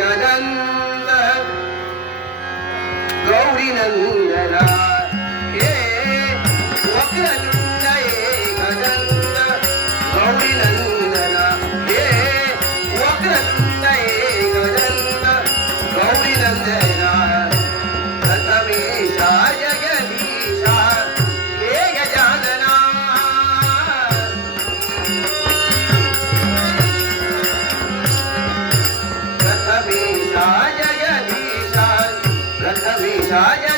ಗದಂದ ಗೌರಿ ನಂದನ. ಏ ವಕ್ರಲುಂಡ ಏ ಗೌರಿ ನಂದನ. ಏ ವಕ್ರಲುಂಡ olha.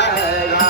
Hare